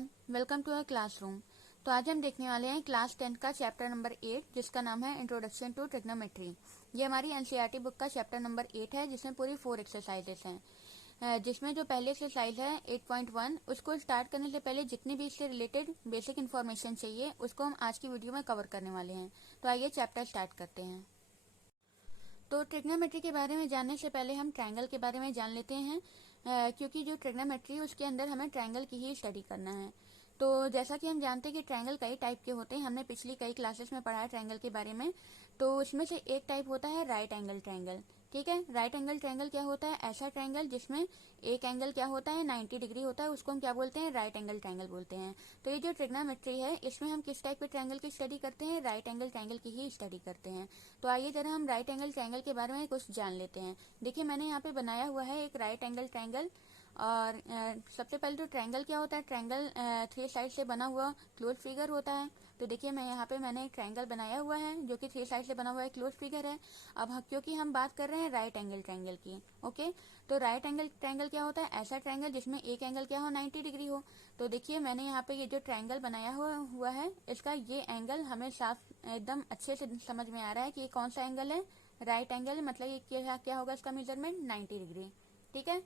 Everyone, welcome to our classroom. तो आज हम देखने वाले हैं क्लास 10 का चैप्टर नंबर 8 जिसका नाम है इंट्रोडक्शन टू ट्रिग्नोमेट्री। ये हमारी एनसीईआरटी बुक का चैप्टर नंबर 8 है जिसमें पूरी 4 एक्सरसाइजेस हैं। जिसमें जो पहले एक्सरसाइज है 8.1 उसको स्टार्ट करने से पहले जितनी भी इससे रिलेटेड बेसिक इन्फॉर्मेशन चाहिए उसको हम आज की वीडियो में कवर करने वाले हैं। तो आइए चैप्टर स्टार्ट करते हैं। तो ट्रिग्नोमेट्री के बारे में जानने से पहले हम ट्रायंगल के बारे में जान लेते हैं, क्योंकि जो ट्रिग्नोमेट्री है उसके अंदर हमें ट्रायंगल की ही स्टडी करना है। तो जैसा कि हम जानते हैं कि ट्रायंगल कई टाइप के होते हैं, हमने पिछली कई क्लासेस में पढ़ा है ट्रायंगल के बारे में। तो उसमें से एक टाइप होता है राइट एंगल ट्रायंगल। ठीक है, राइट एंगल ट्रायंगल क्या होता है? ऐसा ट्रायंगल जिसमें एक एंगल क्या होता है 90 डिग्री होता है, उसको हम क्या बोलते हैं? राइट एंगल ट्रायंगल बोलते हैं। तो ये जो ट्रिग्नोमेट्री है इसमें हम किस टाइप के ट्रायंगल की स्टडी करते हैं? राइट एंगल ट्रायंगल की ही स्टडी करते हैं। तो आइए जरा हम राइट एंगल ट्रायंगल के बारे में कुछ जान लेते हैं। देखिए मैंने यहाँ पे बनाया हुआ है एक राइट एंगल ट्रायंगल। और सबसे पहले तो ट्रायंगल क्या होता है? ट्रायंगल 3 साइड से बना हुआ क्लोज फिगर होता है। तो देखिए मैंने एक ट्रायंगल बनाया हुआ है जो कि 3 साइड से बना हुआ है क्लोज फिगर है। अब क्योंकि हम बात कर रहे हैं राइट एंगल ट्रायंगल की, ओके। तो राइट एंगल ट्रायंगल क्या होता है? ऐसा ट्रायंगल जिसमें एक एंगल क्या हो 90 डिग्री हो। तो देखिए मैंने यहाँ पे ये जो ट्रायंगल बनाया हुआ है इसका ये एंगल हमें साफ एकदम अच्छे से समझ में आ रहा है कि ये कौन सा एंगल है? Right angle. मतलब ये क्या होगा इसका मेजरमेंट? 90 डिग्री। ठीक है।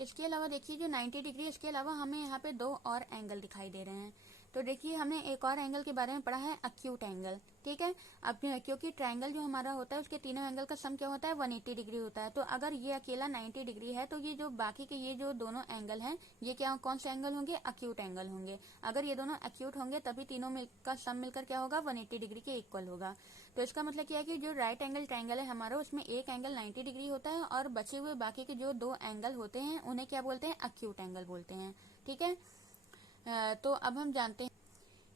इसके अलावा देखिए जो 90 डिग्री, इसके अलावा हमें यहाँ पे 2 और एंगल दिखाई दे रहे हैं। तो देखिए हमने एक और एंगल के बारे में पढ़ा है एक्यूट एंगल। ठीक है। अब क्योंकि ट्रायंगल जो हमारा होता है उसके तीनों एंगल का सम क्या होता है? 180 डिग्री होता है। तो अगर ये अकेला 90 डिग्री है तो ये जो बाकी के ये जो दोनों एंगल हैं ये कौन से एंगल होंगे? एक्यूट एंगल होंगे। अगर ये दोनों एक्यूट होंगे तभी तीनों का सम मिलकर क्या होगा? 180 डिग्री के इक्वल होगा। तो इसका मतलब क्या है कि जो राइट एंगल ट्रायंगल है हमारा उसमें एक एंगल 90 डिग्री होता है और बचे हुए बाकी के जो 2 एंगल होते हैं उन्हें क्या बोलते हैं? एक्यूट एंगल बोलते हैं। ठीक है। तो अब हम जानते हैं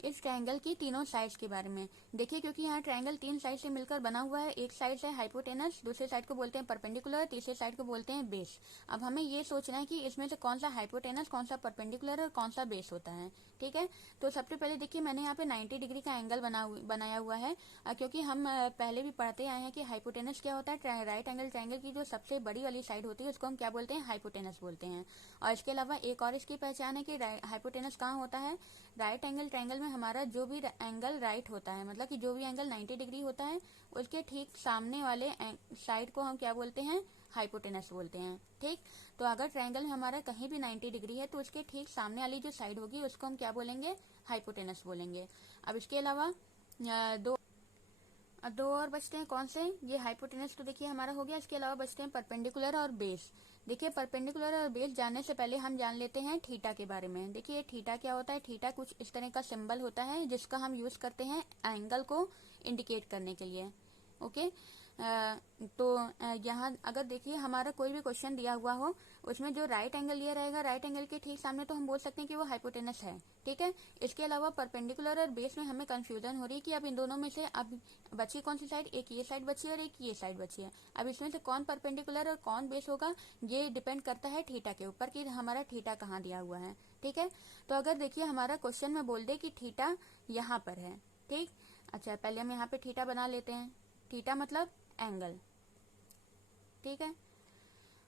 इस ट्रायंगल की तीनों साइड्स के बारे में। देखिए क्योंकि यहाँ ट्रायंगल 3 साइड से मिलकर बना हुआ है। एक साइड है हाइपोटेनस, दूसरे साइड को बोलते हैं परपेंडिकुलर, तीसरे साइड को बोलते हैं बेस। अब हमें ये सोचना है कि इसमें से कौन सा हाइपोटेनस, कौन सा परपेंडिकुलर और कौन सा बेस होता है। ठीक है। तो सबसे पहले देखिए मैंने यहाँ पे 90 डिग्री का एंगल बनाया हुआ है, क्योंकि हम पहले भी पढ़ते आए हैं कि हाइपोटेनस क्या होता है? राइट एंगल ट्रायंगल की जो सबसे बड़ी वाली साइड होती है उसको हम क्या बोलते हैं? हाइपोटेनस बोलते हैं। और इसके अलावा एक और इसकी पहचान है कि हाइपोटेनस कहाँ होता है? राइट एंगल ट्रायंगल में हमारा जो भी एंगल राइट होता है, मतलब कि जो भी एंगल 90 डिग्री होता है उसके ठीक सामने वाले साइड को हम क्या बोलते हैं? हाइपोटेनस बोलते हैं। ठीक। तो अगर ट्रायंगल में हमारा कहीं भी 90 डिग्री है तो उसके ठीक सामने वाली जो साइड होगी उसको हम क्या बोलेंगे? हाइपोटेनस बोलेंगे। अब इसके अलावा दो और बचते हैं। कौन से? ये हाइपोटेनस तो देखिए हमारा हो गया। इसके अलावा बचते हैं परपेंडिकुलर और बेस। देखिए परपेंडिकुलर और बेस जानने से पहले हम जान लेते हैं थीटा के बारे में। देखिए थीटा क्या होता है? थीटा कुछ इस तरह का सिंबल होता है जिसका हम यूज करते हैं एंगल को इंडिकेट करने के लिए। ओके। तो यहाँ अगर देखिए हमारा कोई भी क्वेश्चन दिया हुआ हो उसमें जो राइट एंगल लिया रहेगा राइट एंगल के ठीक सामने तो हम बोल सकते हैं कि वो हाइपोटेनस है। ठीक है। इसके अलावा परपेंडिकुलर और बेस में हमें कंफ्यूजन हो रही है कि अब इन दोनों में से अब बची कौन सी साइड? एक ये साइड बची है और एक ये साइड बची है। अब इसमें से कौन परपेंडिकुलर और कौन बेस होगा ये डिपेंड करता है थीटा के ऊपर कि हमारा थीटा कहाँ दिया हुआ है। ठीक है। तो अगर देखिए हमारा क्वेश्चन में बोल दे कि थीटा यहाँ पर है। ठीक। अच्छा पहले हम यहाँ पे थीटा बना लेते हैं। थीटा मतलब एंगल। ठीक है।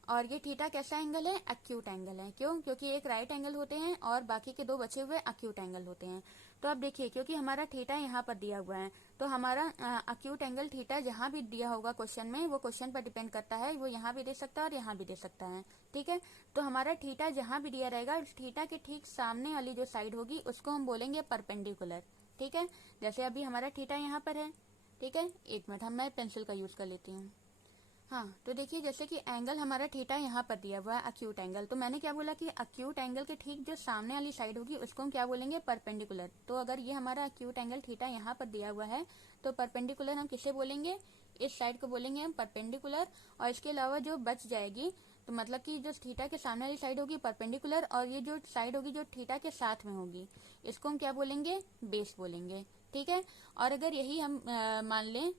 और ये थीटा कैसा एंगल है? एक्यूट एंगल है। क्यों? क्योंकि एक राइट एंगल होते हैं और बाकी के 2 बचे हुए एक्यूट एंगल होते हैं। तो अब देखिए क्योंकि हमारा थीटा यहाँ पर दिया हुआ है तो हमारा एक्यूट एंगल थीटा जहां भी दिया होगा क्वेश्चन में वो क्वेश्चन पर डिपेंड करता है, वो यहाँ भी दे सकता है और यहाँ भी दे सकता है। ठीक है। तो हमारा थीटा जहां भी दिया रहेगा थीटा के ठीक सामने वाली जो साइड होगी उसको हम बोलेंगे परपेंडिकुलर। ठीक है। जैसे अभी हमारा थीटा यहाँ पर है। ठीक है। एक मिनट मैं पेंसिल का यूज कर लेती हूँ। हाँ तो देखिए जैसे कि एंगल हमारा थीटा यहाँ पर दिया हुआ है अक्यूट एंगल, तो मैंने क्या बोला कि अक्यूट एंगल के ठीक जो सामने वाली साइड होगी उसको हम क्या बोलेंगे? परपेंडिकुलर। तो अगर ये हमारा अक्यूट एंगल थीटा यहाँ पर दिया हुआ है तो परपेंडिकुलर हम किसे बोलेंगे? इस साइड को बोलेंगे हम परपेंडिकुलर। और इसके अलावा जो बच जाएगी तो मतलब कि जो थीटा के सामने वाली साइड होगी परपेंडिकुलर और ये जो साइड होगी जो थीटा के साथ में होगी इसको हम क्या बोलेंगे? बेस बोलेंगे। ठीक है। और अगर यही हम मान लें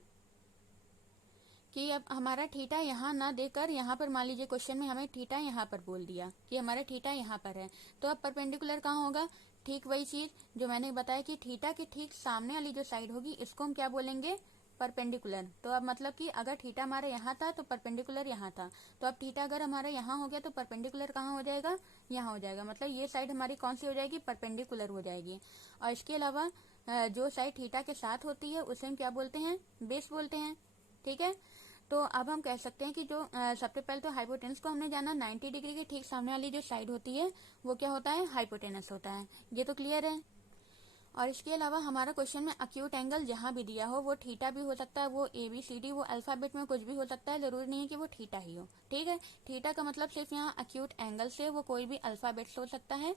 कि अब हमारा थीटा यहाँ ना देकर यहाँ पर मान लीजिए क्वेश्चन में हमें थीटा यहाँ पर बोल दिया कि हमारा थीटा यहाँ पर है, तो अब परपेंडिकुलर कहाँ होगा? ठीक वही चीज जो मैंने बताया कि थीटा के ठीक सामने वाली जो साइड होगी इसको हम क्या बोलेंगे? परपेंडिकुलर। तो अब मतलब कि अगर थीटा हमारा यहाँ था तो परपेंडिकुलर यहाँ था, तो अब थीटा अगर हमारा यहाँ हो गया तो परपेंडिकुलर कहाँ हो जाएगा, यहाँ हो जाएगा। मतलब ये साइड हमारी कौन सी हो जाएगी, परपेंडिकुलर हो जाएगी। और इसके अलावा जो साइड थीटा के साथ होती है उसे हम क्या बोलते हैं, बेस बोलते हैं। ठीक है, तो अब हम कह सकते हैं कि जो सबसे पहले तो हाइपोटेनस को हमने जाना, 90 डिग्री के ठीक सामने वाली जो साइड होती है वो क्या होता है, हाइपोटेनस होता है। ये तो क्लियर है। और इसके अलावा हमारा क्वेश्चन में अक्यूट एंगल जहां भी दिया हो, वो थीटा भी हो सकता है, वो ABCD, वो अल्फाबेट में कुछ भी हो सकता है, जरूरी नहीं है कि वो थीटा ही हो। ठीक है, थीटा का मतलब सिर्फ यहाँ अक्यूट एंगल से, वो कोई भी अल्फाबेट से हो सकता है।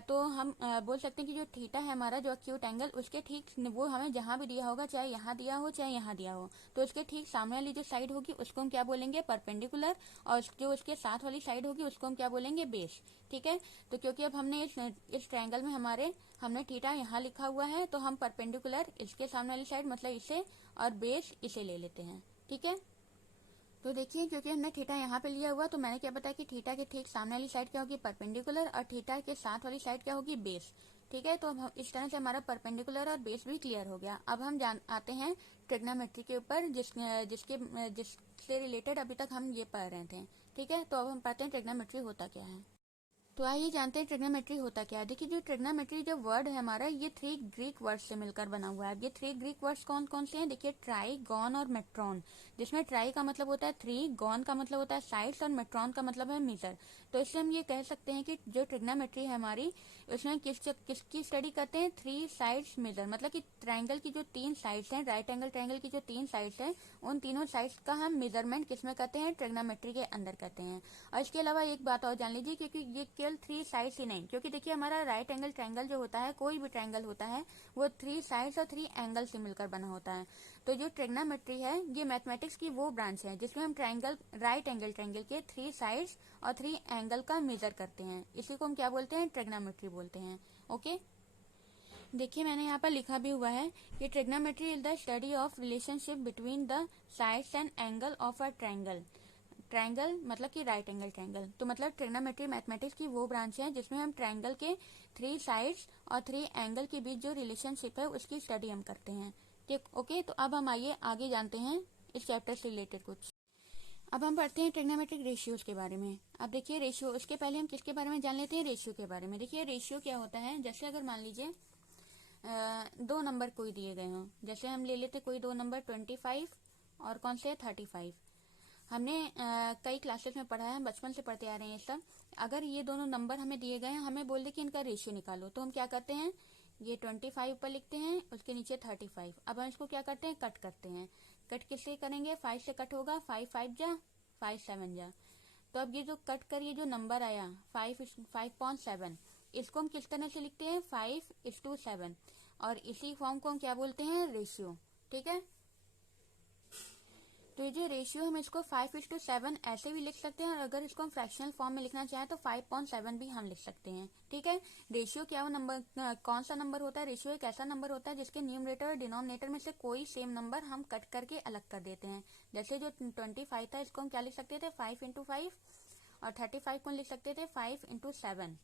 तो हम बोल सकते हैं कि जो थीटा है हमारा, जो अक्यूट एंगल, उसके ठीक वो हमें जहां भी दिया होगा, चाहे यहाँ दिया हो चाहे यहाँ दिया हो, तो उसके ठीक सामने वाली जो साइड होगी उसको हम क्या बोलेंगे, परपेंडिकुलर। और जो उसके साथ वाली साइड होगी उसको हम क्या बोलेंगे, बेस। ठीक है, तो क्योंकि अब हमने इस ट्रायंगल में हमने थीटा यहाँ लिखा हुआ है, तो हम परपेंडिकुलर इसके सामने वाली साइड मतलब इसे, और बेस इसे ले लेते हैं। ठीक है, तो देखिए क्योंकि हमने थीटा यहाँ पे लिया हुआ, तो मैंने क्या बताया कि थीटा के ठीक सामने वाली साइड क्या होगी, परपेंडिकुलर, और थीटा के साथ वाली साइड क्या होगी, बेस। ठीक है, तो अब इस तरह से हमारा परपेंडिकुलर और बेस भी क्लियर हो गया। अब हम आते हैं ट्रिग्नोमेट्री के ऊपर, जिससे रिलेटेड अभी तक हम ये पढ़ रहे थे। ठीक है, तो अब हम पढ़ते हैं ट्रिग्नोमेट्री होता क्या है। तो आइए जानते हैं ट्रिग्नोमेट्री होता क्या है। देखिए जो ट्रिग्नोमेट्री जो वर्ड है हमारा, ये 3 ग्रीक वर्ड से मिलकर बना हुआ है। ये 3 ग्रीक वर्ड्स कौन कौन से हैं, देखिए ट्राई, गॉन और मेट्रॉन। जिसमें ट्राई का मतलब होता है 3, गॉन का मतलब होता है साइड्स, और मेट्रॉन का मतलब है मीटर। तो इससे हम ये कह सकते हैं कि जो ट्रिग्नोमेट्री है हमारी, उसमें किसकी स्टडी करते हैं, 3 साइड्स मेजर। मतलब कि ट्राइंगल की जो 3 साइड्स हैं, राइट एंगल ट्राइंगल की जो 3 साइड्स हैं, उन तीनों साइड्स का हम मेजरमेंट किसमें करते हैं, ट्रिग्नोमेट्री के अंदर करते हैं। और इसके अलावा एक बात और जान लीजिए, क्योंकि ये केवल 3 साइड्स ही नहीं, क्योंकि देखिए हमारा राइट एंगल ट्रायंगल जो होता है, कोई भी ट्रायंगल होता है, वो 3 साइड्स और 3 एंगल से मिलकर बना होता है। तो जो ट्रिग्नोमेट्री है, ये मैथमेटिक्स की वो ब्रांच है जिसमें हम राइट एंगल ट्रायंगल के 3 साइड्स और 3 एंगल का मेजर करते हैं। इसी को हम क्या बोलते हैं, ट्रिग्नोमेट्री बोलते हैं। ओके, देखिए मैंने यहाँ पर लिखा भी हुआ है कि trigonometry is the study of relationship between the sides and angle of a triangle. Triangle मतलब कि राइट एंगल ट्रायंगल, तो मतलब ट्रिग्नोमेट्री मैथमेटिक्स की वो ब्रांच है जिसमें हम ट्रायंगल के 3 साइड्स और 3 एंगल के बीच जो रिलेशनशिप है उसकी स्टडी हम करते हैं। ठीक, ओके, तो अब हम आइए आगे जानते हैं इस चैप्टर से रिलेटेड कुछ। अब हम पढ़ते हैं ट्रिग्नोमेट्रिक रेशियोज के बारे में। अब देखिए रेशियो, उसके पहले हम किसके बारे में जान लेते हैं, रेशियो के बारे में। देखिए रेशियो क्या होता है, जैसे अगर मान लीजिए 2 नंबर कोई दिए गए हों, जैसे हम ले लेते कोई 2 नंबर 25 और कौन से 35। हमने कई क्लासेस में पढ़ा है, हम बचपन से पढ़ते आ रहे हैं ये सब। अगर ये दोनों नंबर हमें दिए गए हैं, हमें बोल दे कि इनका रेशियो निकालो, तो हम क्या करते हैं, ये 25 पर लिखते हैं, उसके नीचे 35। अब हम इसको क्या करते हैं, कट करते हैं। कट किससे करेंगे, 5 से कट होगा, 5 5 जा 5 7 जा। तो अब ये जो कट कर ये जो नंबर आया 5.7, इसको हम किस तरह से लिखते हैं, 5:7, और इसी फॉर्म को हम क्या बोलते हैं, रेशियो। ठीक है, तो ये जो रेशियो हम इसको 5:7 ऐसे भी लिख सकते हैं, और अगर इसको हम फ्रैक्शनल फॉर्म में लिखना चाहें तो 5.7 भी हम लिख सकते हैं। ठीक है, रेशियो क्या नंबर, कौन सा नंबर होता है, रेशियो एक ऐसा नंबर होता है जिसके न्यूमरेटर और डिनोमिनेटर में से कोई सेम नंबर हम कट करके अलग कर देते हैं। जैसे जो 25 था, इसको हम क्या लिख सकते थे, 5 × 5, और 35 को लिख सकते थे 5 × 7।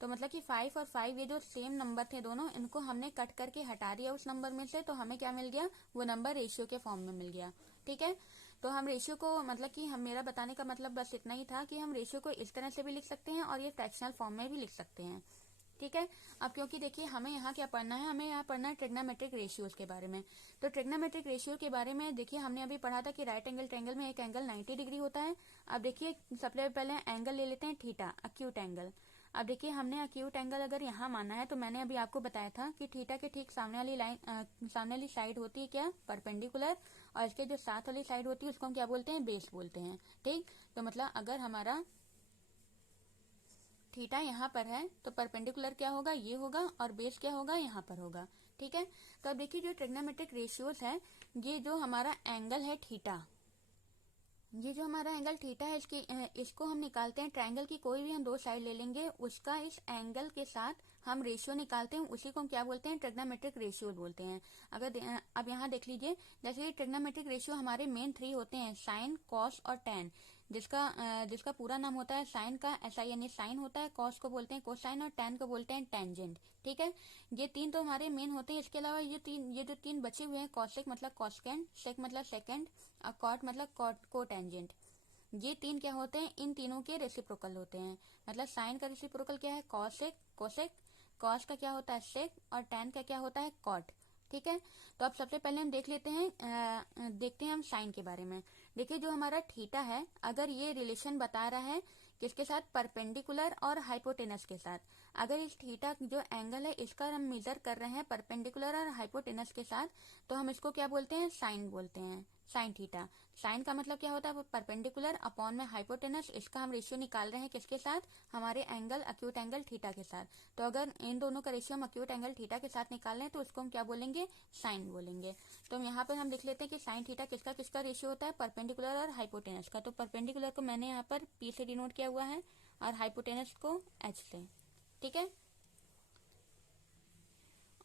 तो मतलब कि 5 और 5 ये जो सेम नंबर थे दोनों, इनको हमने कट करके हटा दिया उस नंबर में से, तो हमें क्या मिल गया, वो नंबर रेशियो के फॉर्म में मिल गया। ठीक है, तो हम रेशियो को, मतलब कि हम, मेरा बताने का मतलब बस इतना ही था कि हम रेशियो को इस तरह से भी लिख सकते हैं और ये फ्रैक्शनल फॉर्म में भी लिख सकते हैं। ठीक है, अब क्योंकि देखिए हमें यहाँ क्या पढ़ना है, हमें यहाँ पढ़ना है ट्रिग्नोमेट्रिक रेशियोज के बारे में। तो ट्रिग्नोमेट्रिक रेशियो के बारे में देखिए हमने अभी पढ़ा था कि राइट एंगल ट्रायंगल में एक एंगल 90 डिग्री होता है। अब देखिए सबसे पहले एंगल ले लेते हैं थीटा, अक्यूट एंगल। अब देखिए हमने अक्यूट एंगल अगर यहाँ माना है, तो मैंने अभी आपको बताया था कि थीटा के ठीक सामने वाली लाइन, सामने वाली साइड होती है क्या, परपेंडिकुलर, और इसके जो साथ वाली साइड होती है उसको हम क्या बोलते हैं, बेस बोलते हैं। ठीक, तो मतलब अगर हमारा थीटा यहाँ पर है तो परपेंडिकुलर क्या होगा, ये होगा, और बेस क्या होगा, यहाँ पर होगा। ठीक है, तो अब देखिए जो ट्रिग्नोमेट्रिक रेशियोज है, ये जो हमारा एंगल है थीटा, ये जो हमारा एंगल थीटा है, इसको हम निकालते हैं, ट्रायंगल की कोई भी हम 2 साइड ले लेंगे, उसका इस एंगल के साथ हम रेशियो निकालते हैं, उसी को हम क्या बोलते हैं, ट्रिग्नोमेट्रिक रेशियो बोलते हैं। अब यहाँ देख लीजिए, जैसे ट्रिग्नोमेट्रिक रेशियो हमारे मेन 3 होते हैं, साइन, कॉस और टैन। जिसका पूरा नाम होता है साइन का, SIN साइन होता है, कॉस को बोलते हैं कोसाइन और टैन को बोलते हैं टेंजेंट। ठीक है, ये तीन तो हमारे मेन होते हैं। इसके अलावा ये जो तीन बचे हुए हैं, कॉसेक मतलब कॉसकेंड, सेक मतलब सेकेंड और कॉट मतलब कोटेंजेंट, ये तीन क्या होते हैं, इन तीनों के रेसिप्रोकल होते हैं। मतलब साइन का रेसिप्रोकल क्या है, कॉसेक कोसेक, कॉस का क्या होता है सेक और टैन का क्या होता है कॉट। ठीक है, तो अब सबसे पहले हम देखते हैं हम साइन के बारे में। देखिए जो हमारा थीटा है, अगर ये रिलेशन बता रहा है किसके साथ, परपेंडिकुलर और हाइपोटेनस के साथ। अगर इस थीटा जो एंगल है इसका हम मेजर कर रहे हैं परपेंडिकुलर और हाइपोटेनस के साथ, तो हम इसको क्या बोलते हैं, साइन बोलते हैं, साइन थीटा। साइन का मतलब क्या होता है, परपेंडिकुलर अपॉन में हाइपोटेनस, इसका हम रेशियो निकाल रहे हैं किसके साथ, हमारे एंगल अक्यूट एंगल थीटा के साथ। तो अगर इन दोनों का रेशियो हम अक्यूट एंगल थीटा के साथ निकाल रहे हैं तो उसको हम क्या बोलेंगे, साइन बोलेंगे। तो यहाँ पर हम लिख लेते हैं कि साइन थीटा किसका किसका रेशियो होता है, परपेंडिकुलर और हाइपोटेनस का। तो परपेंडिकुलर को मैंने यहाँ पर P से डिनोट किया हुआ है और हाइपोटेनस को H से। ठीक है,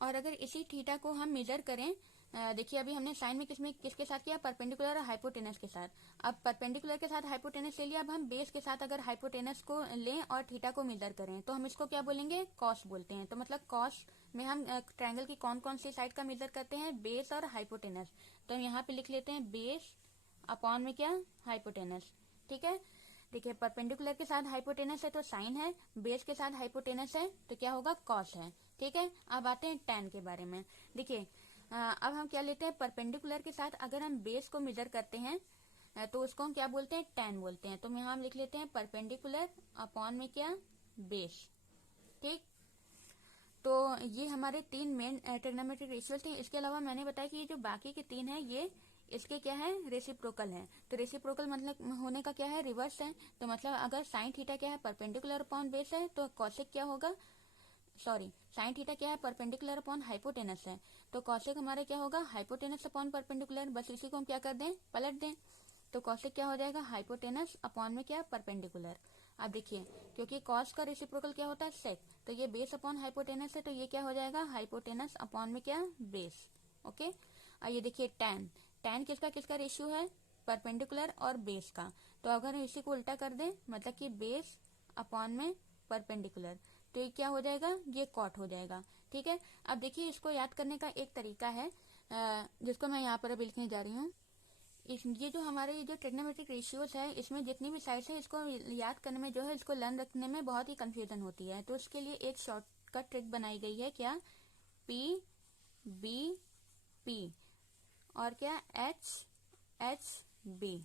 और अगर इसी थीटा को हम मेजर करें, देखिए अभी हमने साइन में किसके साथ किया, परपेंडिकुलर और हाइपोटेनस के साथ। अब परपेंडिकुलर के साथ हाइपोटेनस ले लिया, अब हम बेस के साथ अगर हाइपोटेनस को लें और थीटा को मेजर करें तो हम इसको क्या बोलेंगे, कॉस बोलते हैं। तो मतलब कॉस में हम ट्रायंगल की कौन कौन सी साइड का मेजर करते हैं, बेस और हाइपोटेनस। तो हम यहाँ पे लिख लेते हैं बेस अपॉन में क्या, हाइपोटेनस। ठीक है, देखिए परपेंडिकुलर के साथ हाइपोटेनस है तो साइन है, बेस के साथ हाइपोटेनस है तो क्या होगा, कॉस है। ठीक है, अब आते हैं टैन के बारे में। देखिए अब हम क्या लेते हैं, परपेंडिकुलर के साथ अगर हम बेस को मेजर करते हैं तो उसको हम क्या बोलते हैं, टैन बोलते हैं। तो यहाँ हम लिख लेते हैं परपेंडिकुलर अपॉन में क्या, बेस। ठीक, तो ये हमारे तीन मेन ट्रिग्नोमेट्रिक रेशियोज थे। इसके अलावा मैंने बताया कि ये जो बाकी के तीन है ये इसके क्या है, रेसिप्रोकल है। तो रेसिप्रोकल मतलब होने का क्या है, रिवर्स है। तो मतलब अगर साइन थीटा क्या है, परपेंडिकुलर अपॉन बेस है, तो कॉसेक क्या होगा, सॉरी साइन थीटा क्या है, परपेंडिकुलर अपॉन हाइपोटेनस है, तो कॉसेक हमारा क्या होगा, हाइपोटेनस अपॉन परपेंडिकुलर। बस इसी को हम क्या कर दें, पलट दें। तो कॉसेक क्या हो जाएगा, हाइपोटेनस अपॉन में क्या, परपेंडिकुलर। अब देखिए क्योंकि कॉस का रेसिप्रोकल क्या होता है, सेक, तो ये बेस अपॉन हाइपोटेनस है तो ये क्या हो जाएगा, हाइपोटेनस अपॉन में क्या, बेस। ओके, और ये देखिए टैन, टैन किसका किसका रेशियो है, परपेंडिकुलर और बेस का। तो अगर इसी को उल्टा कर दें, मतलब कि बेस अपॉन में परपेंडिकुलर, तो ये क्या हो जाएगा, ये कॉट हो जाएगा। ठीक है, अब देखिए इसको याद करने का एक तरीका है जिसको मैं यहाँ पर अभी लिखने जा रही हूँ। ये जो हमारे ये जो ट्रिग्नोमेट्रिक रेशियोज है, इसमें जितनी भी साइड्स है इसको याद करने में जो है, इसको लर्न रखने में बहुत ही कंफ्यूजन होती है। तो उसके लिए एक शॉर्टकट ट्रिक बनाई गई है, क्या, PBP और क्या, HHB।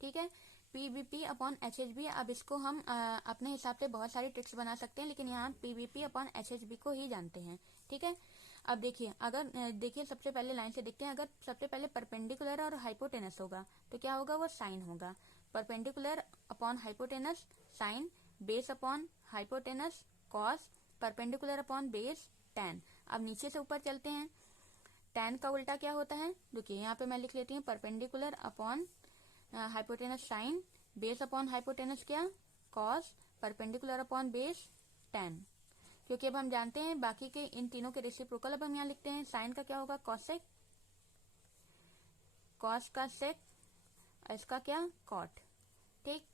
ठीक है, PBP अपॉन HHB। अब इसको हम अपने हिसाब से बहुत सारी ट्रिक्स बना सकते हैं, लेकिन यहाँ PBP अपॉन HHB को ही जानते हैं। ठीक है, अब देखिए अगर देखिए सबसे पहले लाइन से देखते हैं, अगर सबसे पहले परपेंडिकुलर और हाइपोटेनस होगा तो क्या होगा, वो साइन होगा। Perpendicular upon hypotenuse sine, base upon hypotenuse cos, perpendicular upon base tan. अब नीचे से ऊपर चलते हैं, टैन का उल्टा क्या होता है, देखिए यहाँ पे मैं लिख लेती हूँ perpendicular upon hypotenuse sine, base upon hypotenuse क्या, cos, perpendicular upon base tan. क्योंकि अब हम जानते हैं बाकी के इन तीनों के रेसिप्रोकल। अब हम यहाँ लिखते हैं साइन का क्या होगा, कॉसेक, कॉस का सेक, इसका क्या, कॉट। ठीक,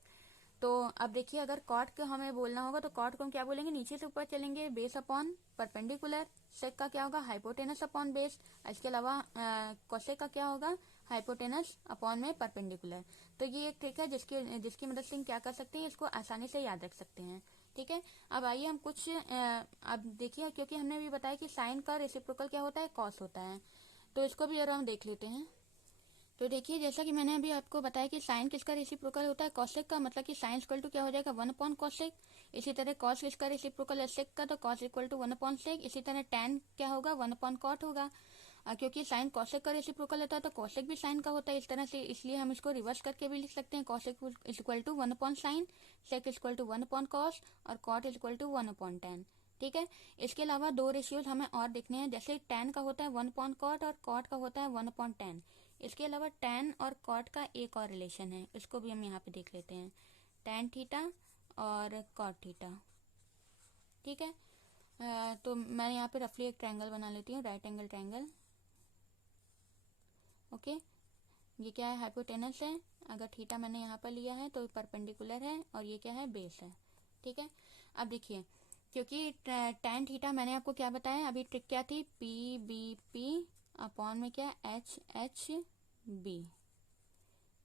तो अब देखिए अगर कॉट को हमें बोलना होगा तो कॉट को हम क्या बोलेंगे, नीचे से ऊपर चलेंगे, बेस अपॉन परपेंडिकुलर, सेक का क्या होगा, हाइपोटेनस अपॉन बेस। इसके अलावा कोसेक का क्या होगा, हाइपोटेनस अपॉन में परपेंडिकुलर। तो ये एक ट्रिक है जिसकी मदद से हम क्या कर सकते हैं, इसको आसानी से याद रख सकते हैं। ठीक है, अब आइए हम कुछ अब देखिए, क्योंकि हमने भी बताया कि साइन का रेसिप्रोकल क्या होता है, कॉस होता है, तो इसको भी और हम देख लेते हैं। तो देखिए जैसा कि मैंने अभी आपको बताया कि साइन किसका रेसिप्रोकल होता है, कॉसेक का, मतलब कि साइन इक्वल टू क्या हो जाएगा, 1 अपॉन कॉसेक। इसी तरह कॉस किसका रेसिप्रोकल है, सेक का, तो cos equal to 1 upon sec. इसी तरह टैन क्या होगा, 1 अपॉन कॉट होगा। क्योंकि साइन कॉसेक का रेसिप्रोकल होता है तो कॉसेक भी साइन का होता है इस तरह से, इसलिए हम इसको रिवर्स करके भी लिख सकते हैं, cosec is equal to 1 upon sine, sec is equal to 1 upon cos और cot is equal to 1 upon tan. ठीक है, इसके अलावा दो रेशियोज हमें और देखने हैं, जैसे टैन का होता है 1 अपॉन कॉट और कॉट का होता है 1 अपॉन टैन। इसके अलावा टैन और कॉट का एक और रिलेशन है, इसको भी हम यहाँ पे देख लेते हैं, टैन थीटा और कॉट थीटा। ठीक है, तो मैं यहाँ पे रफली एक ट्रायंगल बना लेती हूँ, राइट एंगल ट्रायंगल। ओके, ये क्या है, हाइपोटेनस है। अगर थीटा मैंने यहाँ पर लिया है तो परपेंडिकुलर है, और ये क्या है, बेस है। ठीक है, अब देखिए, क्योंकि tan थीटा मैंने आपको क्या बताया, अभी ट्रिक क्या थी, पी बी पी अपॉन में क्या, एच एच बी।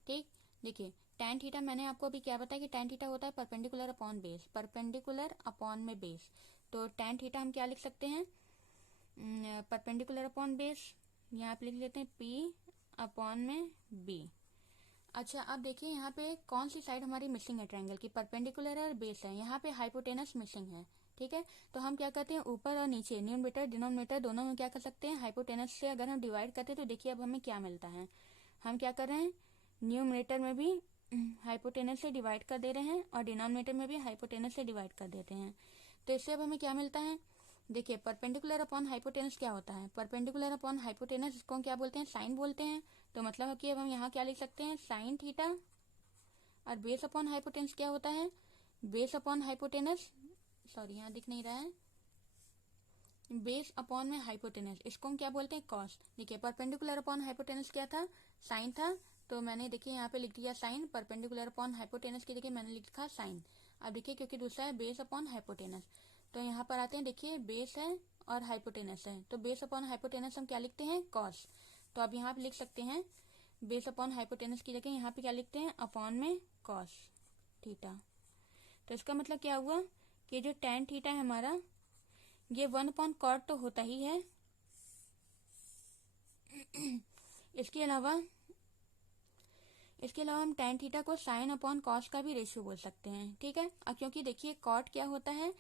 ठीक, देखिए tan थीटा मैंने आपको अभी क्या बताया कि tan थीटा होता है perpendicular upon base, perpendicular upon में बेस। तो tan थीटा हम क्या लिख सकते हैं, परपेंडिकुलर अपॉन बेस, यहाँ पे लिख लेते हैं p अपॉन में b। अच्छा, अब देखिए यहाँ पे कौन सी साइड हमारी मिसिंग है ट्रायंगल की, परपेंडिकुलर और बेस है, यहाँ पे हाइपोटेनस मिसिंग है। ठीक है, तो हम क्या करते हैं, ऊपर और नीचे न्यूमरेटर डिनोमिनेटर दोनों में क्या कर सकते हैं, हाइपोटेनस से अगर हम डिवाइड करते हैं तो देखिए अब हमें क्या मिलता है। हम क्या कर रहे हैं, न्यूमरेटर में भी हाइपोटेनस से डिवाइड कर दे रहे हैं और डिनोमिनेटर में भी हाइपोटेनस से डिवाइड कर देते हैं। तो इससे अब हमें क्या मिलता है, देखिए परपेंडिकुलर अपॉन हाइपोटेनस क्या होता है, परपेंडिकुलर अपॉन हाइपोटेनस इसको क्या बोलते हैं, साइन बोलते हैं। तो मतलब कि अब हम यहाँ क्या लिख सकते हैं, साइन थीटा, और बेस अपॉन हाइपोटेनस क्या होता है, बेस अपॉन हाइपोटेनस, सॉरी यहाँ दिख नहीं रहा है, बेस अपॉन में हाइपोटेनस, इसको हम क्या बोलते हैं, कॉस। देखिए परपेंडिकुलर अपॉन हाइपोटेनस क्या था, साइन था, तो मैंने देखिए यहाँ पे लिख दिया साइन, परपेंडिकुलर अपॉन हाइपोटेनस की जगह मैंने लिखा साइन। अब देखिए क्योंकि दूसरा है बेस अपॉन हाइपोटेनस, तो यहाँ पर आते हैं, देखिए बेस है और हाइपोटेनस है, तो बेस अपॉन हाइपोटेनस हम क्या लिखते हैं, कॉस। तो अब यहाँ पे लिख सकते हैं बेस अपॉन हाइपोटेनस की जगह यहाँ पे क्या लिखते हैं, अपॉन में कॉस थीटा। तो इसका मतलब क्या हुआ कि जो tan थीटा है हमारा, ये 1 अपॉन कॉट तो होता ही है, इसके अलावा हम tan थीटा को sin अपॉन कॉस का भी रेशियो बोल सकते हैं। ठीक है, अब क्योंकि देखिए कॉट क्या होता है,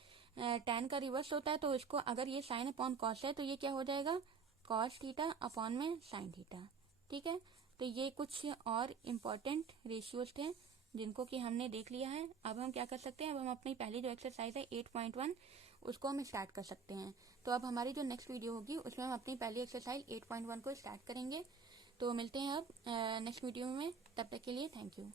tan का रिवर्स होता है, तो इसको अगर ये sin अपॉन कॉस है तो ये क्या हो जाएगा, कॉस थीटा अपॉन में sin थीटा। ठीक है, तो ये कुछ और इम्पोर्टेंट रेशियोज थे जिनको कि हमने देख लिया है। अब हम क्या कर सकते हैं, अब हम अपनी पहली जो एक्सरसाइज है 8.1 उसको हम स्टार्ट कर सकते हैं। तो अब हमारी जो नेक्स्ट वीडियो होगी उसमें हम अपनी पहली एक्सरसाइज 8.1 को स्टार्ट करेंगे। तो मिलते हैं अब नेक्स्ट वीडियो में, तब तक के लिए थैंक यू।